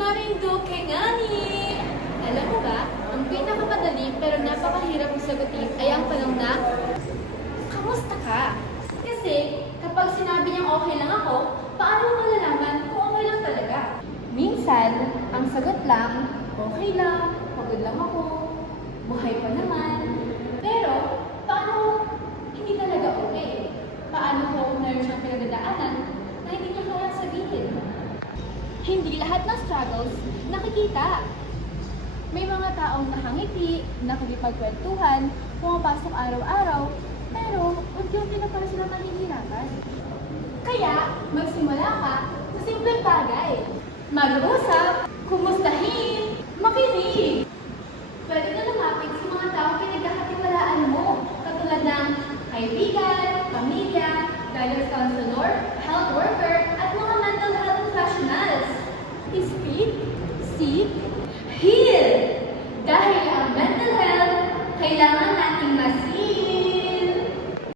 Marinduque nga ni! Alam mo ba, ang pinakamadali pero napakahirap sagutin ay ang tanong na, kamusta ka? Kasi kapag sinabi niyang okay lang ako, paano mo malalaman kung okay lang talaga? Minsan, ang sagot lang, okay lang, pagod lang ako, buhay pa naman. Pero, paano hindi talaga okay? Paano kung meron siyang pinagdadaanan na hindi niya kaya sabihin? Hindi lahat ng struggles nakikita. May mga taong nakangiti, nakikipagkwentuhan, pumapasok araw-araw, pero unti-unti na pala sila nahihirapan. Kaya, magsimula ka sa simpleng bagay. Mag-usap, kumustahin, makinig. Pwede ka lumapit sa mga taong pinagkakatiwalaan mo, katulad ng kaibigan, pamilya, guidance counselor, health worker, at mga mental health professionals. Speak, seek, heal! Dahil ang mental health, kailangan nating mas